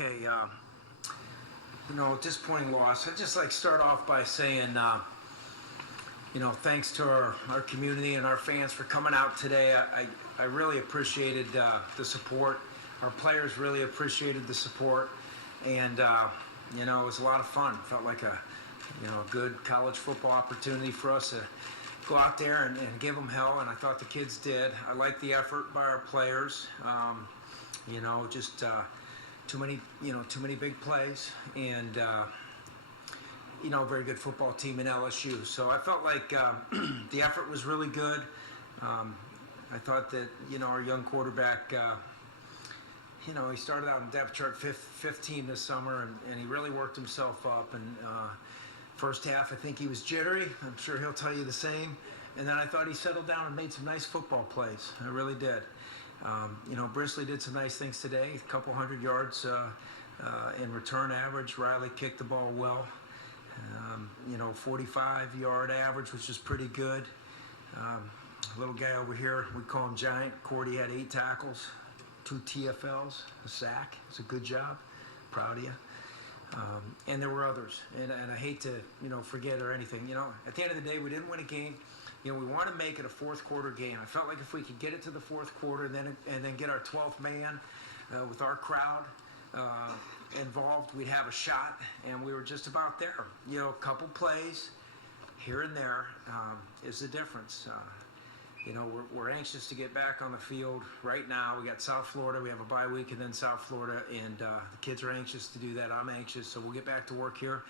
Okay, disappointing loss. I'd just like to start off by saying, thanks to our community and our fans for coming out today. I really appreciated the support. Our players really appreciated the support, and it was a lot of fun. Felt like a good college football opportunity for us to go out there and give them hell, and I thought the kids did. I liked the effort by our players. Too many big plays, and very good football team in LSU. So I felt like the effort was really good. I thought that our young quarterback, he started out in depth chart 15 this summer, and he really worked himself up. And first half, I think he was jittery. I'm sure he'll tell you the same. And then I thought he settled down and made some nice football plays. I really did. Brisley did some nice things today, a couple 100 yards in return average. Riley kicked the ball well, 45-yard average, which is pretty good. Little guy over here, we call him Giant. Cordy had 8 tackles, 2 TFLs, a sack. It's a good job. Proud of you. And there were others, and I hate to forget or anything. At the end of the day, we didn't win a game. We want to make it a fourth quarter game. I felt like if we could get it to the fourth quarter and then get our 12th man with our crowd involved, we'd have a shot, and we were just about there. A couple plays here and there is the difference. We're anxious to get back on the field right now. We got South Florida. We have a bye week and then South Florida, and the kids are anxious to do that. I'm anxious, so we'll get back to work here.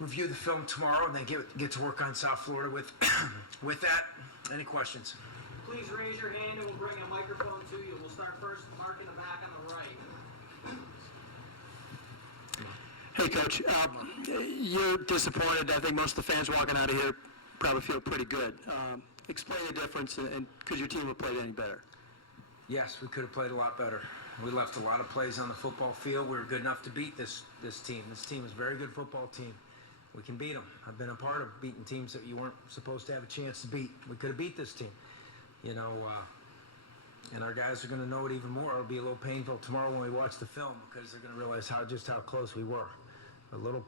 Review the film tomorrow, and then get to work on South Florida with that. Any questions? Please raise your hand, and we'll bring a microphone to you. We'll start first, Mark in the back on the right. Hey, Coach. You're disappointed. I think most of the fans walking out of here probably feel pretty good. Explain the difference, and could your team have played any better? Yes, we could have played a lot better. We left a lot of plays on the football field. We were good enough to beat this team. This team is a very good football team. We can beat them. I've been a part of beating teams that you weren't supposed to have a chance to beat. We could have beat this team, and our guys are going to know it even more. It'll be a little painful tomorrow when we watch the film, because they're going to realize how close we were. A little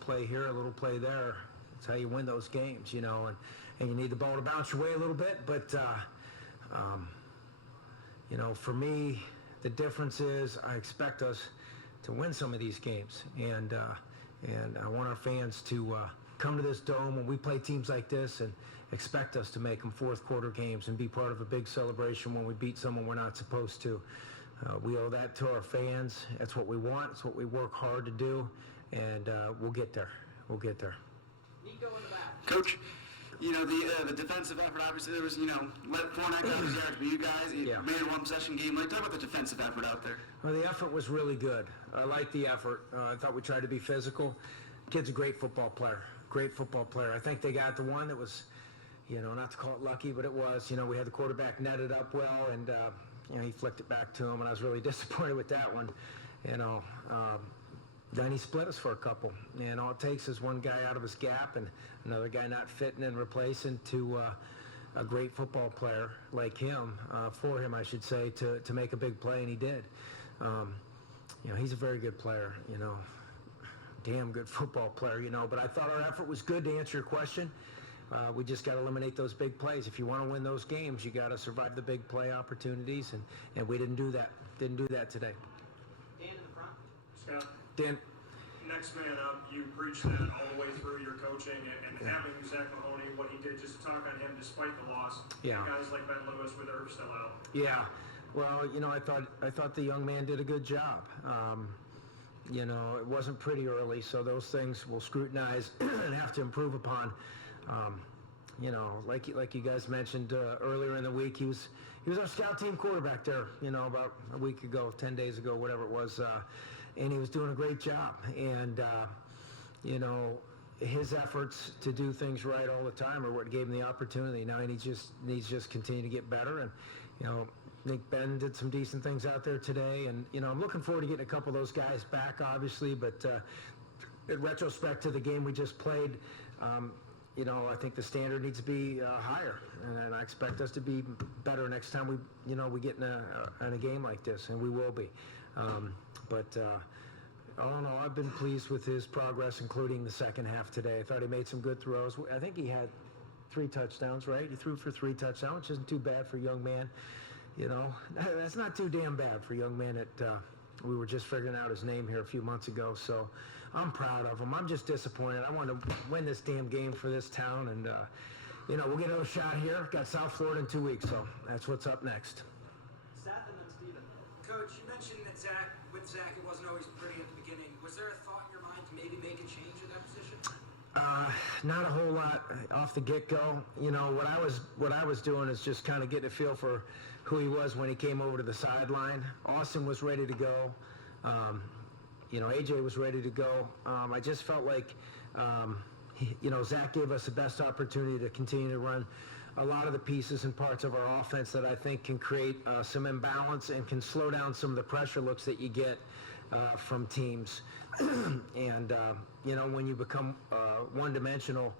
play here, a little play there. That's how you win those games, and you need the ball to bounce your way a little bit. But for me, the difference is I expect us to win some of these games, and I want our fans to come to this dome when we play teams like this and expect us to make them fourth quarter games and be part of a big celebration when we beat someone we're not supposed to. We owe that to our fans. That's what we want. It's what we work hard to do, and we'll get there. We'll get there. Nico in the back. Coach, the defensive effort, obviously there was, let 4 yards, but you guys made a one-possession game. Talk about the defensive effort out there. Well, the effort was really good. I liked the effort. I thought we tried to be physical. Kid's a great football player. Great football player. I think they got the one that was, not to call it lucky, but it was. We had the quarterback netted up well, and, he flicked it back to him, and I was really disappointed with that one. Then he split us for a couple, and all it takes is one guy out of his gap and another guy not fitting and replacing to a great football player like him, for him, I should say, to make a big play, and he did. He's a very good player, damn good football player, but I thought our effort was good, to answer your question. We just got to eliminate those big plays. If you want to win those games, you got to survive the big play opportunities, and we didn't do that. Didn't do that today. Dan in the front. Scott, Dan. next man up, you preach that all the way through your coaching, and having Zach Mahoney, what he did, just to talk on him despite the loss. Yeah. Guys like Ben Lewis with Irv still out. Yeah. Well, I thought the young man did a good job. It wasn't pretty early, so those things we'll scrutinize and have to improve upon. Like you guys mentioned earlier in the week, he was our scout team quarterback there, about a week ago, 10 days ago, whatever it was, and he was doing a great job. And his efforts to do things right all the time are what gave him the opportunity. Now he needs just continue to get better. And I think Ben did some decent things out there today. And I'm looking forward to getting a couple of those guys back, obviously. But in retrospect to the game we just played, I think the standard needs to be higher, and I expect us to be better next time we get in a game like this, and we will be. But all in all, I've been pleased with his progress, including the second half today. I thought he made some good throws. I think he had 3 touchdowns, right? He threw for 3 touchdowns, which isn't too bad for a young man. That's not too damn bad for a young man that we were just figuring out his name here a few months ago. So I'm proud of him. I'm just disappointed. I want to win this damn game for this town, and we'll get another shot here. Got South Florida in 2 weeks, so that's what's up next. Seth and then Steven. Coach, you mentioned that with Zach, it wasn't always pretty at the beginning. Was there a thought in your mind to maybe make a change at that position? Not a whole lot off the get-go. What I was doing is just kind of getting a feel for who he was when he came over to the sideline. Austin was ready to go. AJ was ready to go. I just felt like, Zach gave us the best opportunity to continue to run a lot of the pieces and parts of our offense that I think can create some imbalance and can slow down some of the pressure looks that you get from teams. And, when you become one-dimensional,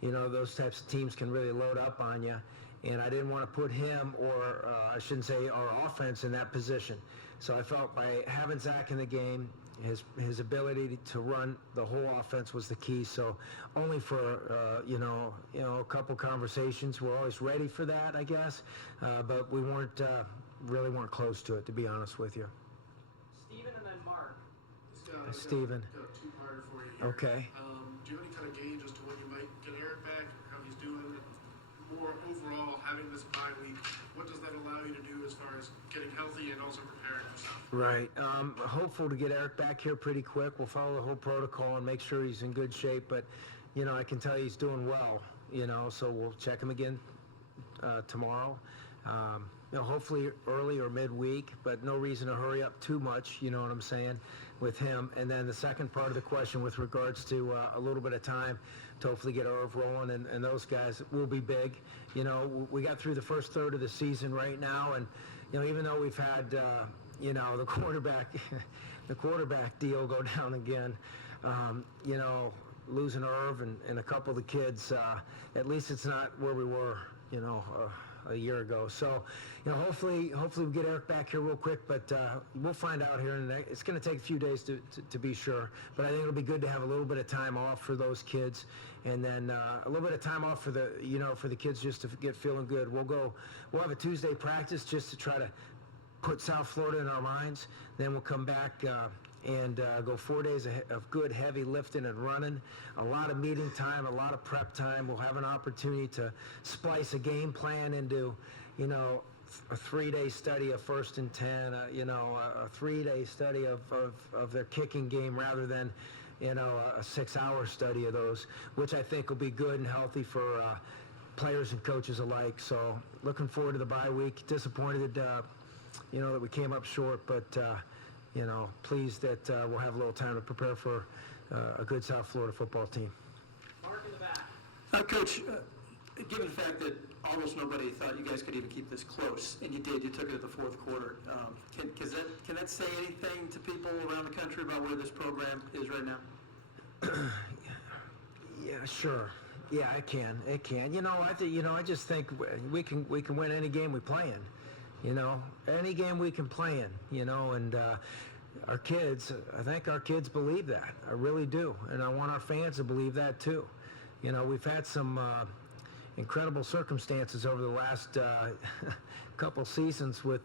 those types of teams can really load up on you. And I didn't want to put him, or I shouldn't say our offense, in that position. So I felt by having Zach in the game, his ability to run the whole offense was the key. So only for, a couple conversations. We're always ready for that, I guess. But we really weren't close to it, to be honest with you. Steven and then Mark. Steven. Got a two-parter for you here. Okay. Do you have any kind of gauge as to when you might get Eric back, how he's doing? More overall, having this bye week, what does that allow you to do as far as getting healthy and also preparing yourself? Right. Hopeful to get Eric back here pretty quick. We'll follow the whole protocol and make sure he's in good shape. But, I can tell you he's doing well, so we'll check him again tomorrow. Hopefully early or midweek, but no reason to hurry up too much, you know what I'm saying, with him. And then the second part of the question with regards to a little bit of time to hopefully get Irv rolling, and those guys will be big. We got through the first third of the season right now, and, even though we've had, the quarterback deal go down again, losing Irv and a couple of the kids, at least it's not where we were, a year ago. So, hopefully we get Eric back here real quick, but we'll find out here. It's going to take a few days to be sure, but I think it'll be good to have a little bit of time off for those kids, and then a little bit of time off for the kids just to get feeling good. We'll have a Tuesday practice just to try to put South Florida in our minds. Then we'll come back and go 4 days of good heavy lifting and running, a lot of meeting time, a lot of prep time. We'll have an opportunity to splice a game plan into, a 3-day study of 1st and 10, a 3-day study of their kicking game rather than, a 6-hour study of those, which I think will be good and healthy for players and coaches alike. So looking forward to the bye week. Disappointed, that we came up short, but pleased that we'll have a little time to prepare for a good South Florida football team. Mark in the back. Coach, given the fact that almost nobody thought you guys could even keep this close, and you did, you took it at the fourth quarter, can that say anything to people around the country about where this program is right now? Yeah, sure. Yeah, it can. I just think we can win any game we play in. Any game we can play in, and our kids, I think our kids believe that. I really do. And I want our fans to believe that too. We've had some incredible circumstances over the last couple seasons with,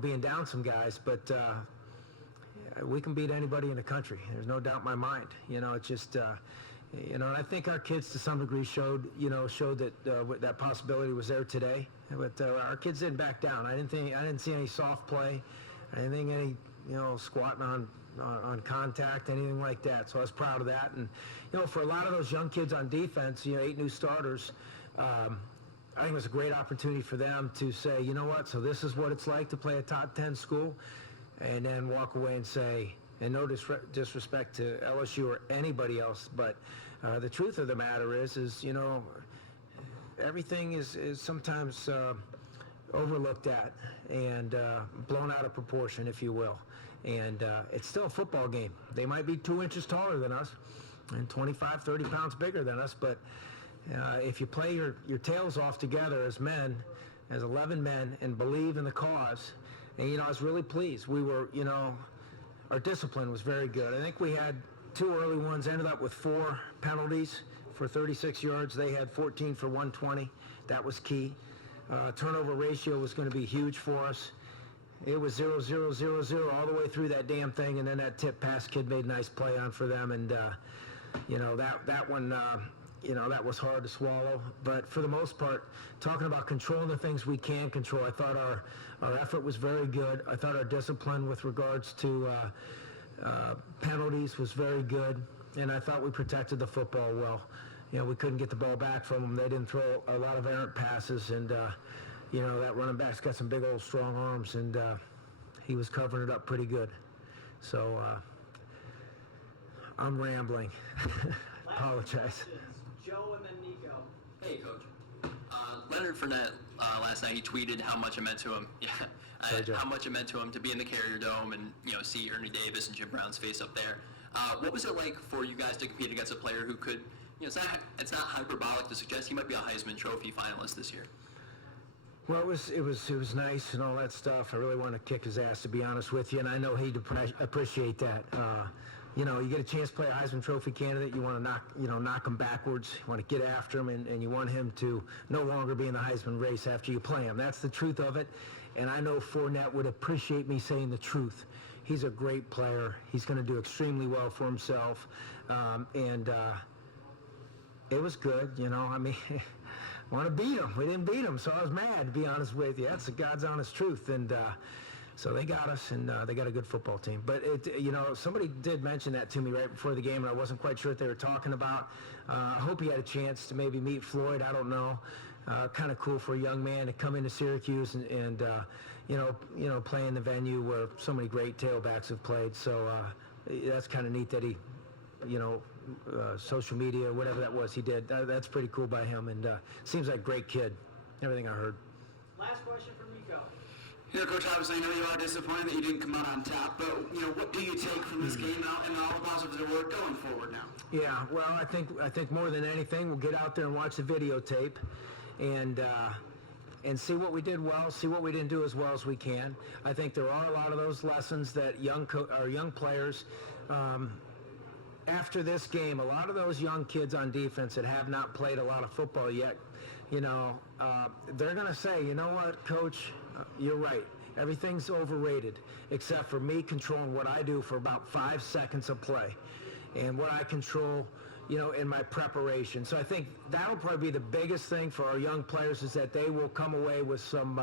being down some guys, but we can beat anybody in the country. There's no doubt in my mind. It's just, and I think our kids to some degree showed that that possibility was there today. But our kids didn't back down. I didn't see any soft play. I didn't think any, squatting on contact, anything like that. So I was proud of that. And, for a lot of those young kids on defense, 8 new starters, I think it was a great opportunity for them to say, you know what, so this is what it's like to play a top 10 school, and then walk away and say, and no disrespect to LSU or anybody else, but the truth of the matter is everything is sometimes overlooked at and blown out of proportion, if you will. And it's still a football game. They might be 2 inches taller than us, and 25, 30 pounds bigger than us. But if you play your tails off together as men, as 11 men, and believe in the cause, and, I was really pleased. We were, our discipline was very good. I think we had 2 early ones, ended up with 4 penalties for 36 yards. They had 14 for 120. That was key. Turnover ratio was going to be huge for us. It was 0, 0, 0, 0 all the way through that damn thing, and then that tip pass kid made a nice play on for them, and that one, that was hard to swallow. But for the most part, talking about controlling the things we can control, I thought our effort was very good. I thought our discipline with regards to penalties was very good, and I thought we protected the football well. We couldn't get the ball back from them. They didn't throw a lot of errant passes, and that running back's got some big old strong arms, and he was covering it up pretty good. So I'm rambling. Apologize. Questions. Joe and then Nico. Hey, Coach. Leonard Fournette, last night, he tweeted how much it meant to him. Yeah, Sorry, Joe. how much it meant to him to be in the Carrier Dome and, see Ernie Davis and Jim Brown's face up there. What was it like for you guys to compete against a player who could, it's not hyperbolic to suggest he might be a Heisman Trophy finalist this year? Well, it was nice and all that stuff. I really want to kick his ass, to be honest with you, and I know he'd appreciate that. You get a chance to play a Heisman Trophy candidate, you want to knock him backwards, you want to get after him, and you want him to no longer be in the Heisman race after you play him. That's the truth of it, and I know Fournette would appreciate me saying the truth. He's a great player. He's going to do extremely well for himself, and it was good, want to beat him. We didn't beat him, so I was mad, to be honest with you. That's the God's honest truth, and so they got us, and they got a good football team. But, somebody did mention that to me right before the game, and I wasn't quite sure what they were talking about. I hope he had a chance to maybe meet Floyd. I don't know. Kind of cool for a young man to come into Syracuse and play in the venue where so many great tailbacks have played. So that's kind of neat that he, social media, whatever that was, he did. That's pretty cool by him, and seems like a great kid, everything I heard. Last question from Nico. Coach, obviously I know you are disappointed that you didn't come out on top, but, what do you take from this game out and all the positives that work going forward now? Yeah, well, I think more than anything, we'll get out there and watch the videotape and see what we did well, see what we didn't do as well as we can. I think there are a lot of those lessons that our young players, after this game, a lot of those young kids on defense that have not played a lot of football yet, they're going to say, you know what, Coach, you're right. Everything's overrated, except for me controlling what I do for about 5 seconds of play and what I control, in my preparation. So I think that'll probably be the biggest thing for our young players, is that they will come away with some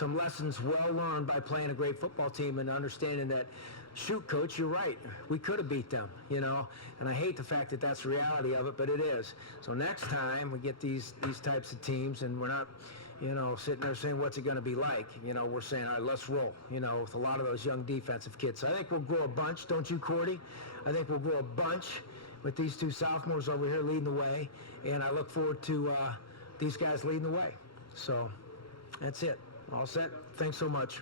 lessons well learned by playing a great football team and understanding that, shoot, Coach, you're right. We could have beat them, and I hate the fact that that's the reality of it, but it is. So next time we get these types of teams, and we're not, sitting there saying, what's it going to be like? We're saying, all right, let's roll, with a lot of those young defensive kids. So I think we'll grow a bunch, don't you, Cordy? I think we'll grow a bunch with these 2 sophomores over here leading the way, and I look forward to these guys leading the way. So that's it. All set? Thanks so much.